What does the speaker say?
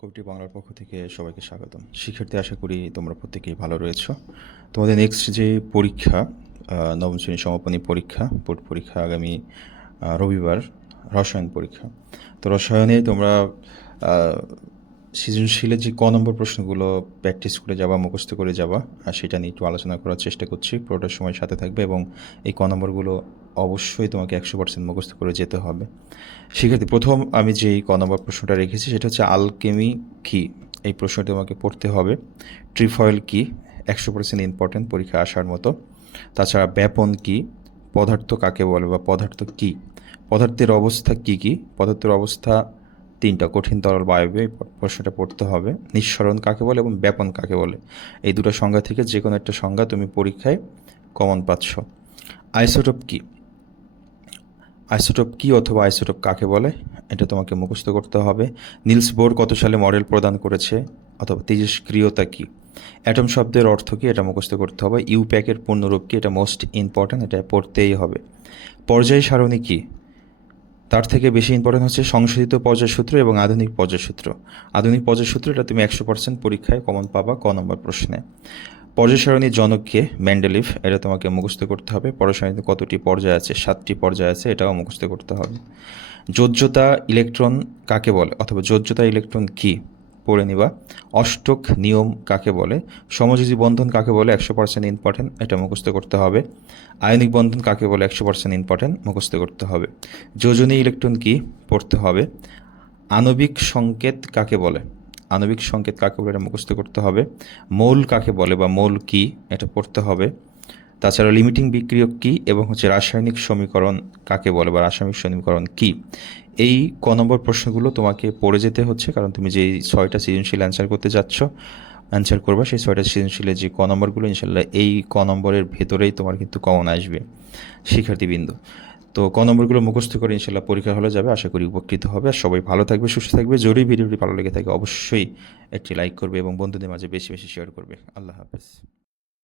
কবিটি বাংলার পক্ষ থেকে সবাইকে স্বাগতম। শিক্ষার্থী, আশা করি তোমরা প্রত্যেকেই ভালো রয়েছ। তোমাদের নেক্সট যে পরীক্ষা নবম শ্রেণি সমাপনী পরীক্ষা, বোর্ড পরীক্ষা আগামী রবিবার, রসায়ন পরীক্ষা। তো রসায়নে তোমরা আহ, সৃজনশীলের যে ক নম্বর প্রশ্নগুলো প্র্যাকটিস করে যাবা মুখস্থ করে যাবা আর সেটা নিয়ে একটু আলোচনা করার চেষ্টা করছি। পুরোটার সময় সাথে থাকবে এবং এই ক নম্বরগুলো অবশ্যই তোমাকে একশো পার্সেন্ট মুখস্থ করে যেতে হবে। শিক্ষার্থী প্রথম আমি যে ক নম্বর প্রশ্নটা রেখেছি সেটা হচ্ছে আলকেমি কি? এই প্রশ্নটি তোমাকে পড়তে হবে। ট্রিফয়েল কি? একশো পার্সেন্ট ইম্পর্টেন্ট পরীক্ষা আসার মতো। তাছাড়া ব্যাপন কি? পদার্থ কাকে বলে বা পদার্থ কি? পদার্থের অবস্থা কি কি? পদার্থের অবস্থা তিনটা কঠিন তরল বায়বে প্রশ্নটা পড়তে হবে। নিঃসরণ কাকে বলে এবং ব্যাপন কাকে বলে? এই দুটো সংজ্ঞা থেকে যে কোনো একটা সংজ্ঞা তুমি পরীক্ষায় কমন পাচ্ছ। আইসোটোপ কি? আইসোটোপ কি অথবা আইসোটোপ কাকে বলে? এটা তোমাকে মুখস্থ করতে হবে। নিলস বোর কত সালে মডেল প্রদান করেছে? অথবা তেজস্ক্রিয়তা কি? অ্যাটম শব্দের অর্থ কি? এটা মুখস্থ করতে হবে। ইউপ্যাকের পূর্ণরূপ কি? এটা মোস্ট ইম্পর্ট্যান্ট এটা পড়তেই হবে। পর্যায় সারণী কি? তার থেকে বেশি ইম্পর্টেন্ট হচ্ছে সংশোধিত পর্যায় সূত্র এবং আধুনিক পর্যায় সূত্র। আধুনিক পর্যায় সূত্র, এটা তুমি একশো পার্সেন্ট পরীক্ষায় কমন পাবা ক নম্বর প্রশ্নে। পর্যায় সারণীর জনককে ম্যান্ডেলিফ এটা তোমাকে মুখস্থ করতে হবে। পর্যায় কতটি পর্যায় আছে? সাতটি পর্যায় আছে, এটাও মুখস্থ করতে হবে। যোজ্যতা ইলেকট্রন কাকে বলে? অথবা যোজ্যতা ইলেকট্রন কি? পড়ে নিবা। অষ্টক নিয়ম কাকে বলে? সমযোজী বন্ধন কাকে বলে? একশো পার্সেন্ট ইম্পর্টেন্ট এটা মুখস্থ করতে হবে। আয়নিক বন্ধন কাকে বলে? একশো পার্সেন্ট ইম্পর্টেন্ট মুখস্থ করতে হবে। যোজনী ইলেকট্রন কি? পড়তে হবে। আণবিক সংকেত কাকে বলে? আণবিক সংকেত কাকে বলে? এটা মুখস্থ করতে হবে। মৌল কাকে বলে বা মৌল কি? এটা পড়তে হবে। তাছাড়া লিমিটিং বিক্রিয়ক কী এবং হচ্ছে রাসায়নিক সমীকরণ কাকে বলে বা রাসায়নিক সমীকরণ কী? এই ক নম্বর প্রশ্নগুলো তোমাকে পড়ে যেতে হচ্ছে, কারণ তুমি যে ছয়টা সৃজনশীল অ্যান্সার করতে যাচ্ছ অ্যান্সার করবা, সেই ছয়টা সৃজনশীলের যে ক নম্বরগুলো ইনশাল্লাহ এই ক নম্বরের ভেতরেই তোমার কিন্তু কমন আসবে, শিক্ষার্থীবৃন্দ। তো ক নম্বরগুলো মুখস্থ করে ইনশাল্লাহ পরীক্ষা হলে যাবে, আশা করি উপকৃত হবে। আর সবাই ভালো থাকবে, সুস্থ থাকবে। জরুরি ভিডিওটি ভালো লেগে থাকে, অবশ্যই একটি লাইক করবে এবং বন্ধুদের মাঝে বেশি বেশি শেয়ার করবে। আল্লাহ হাফেজ।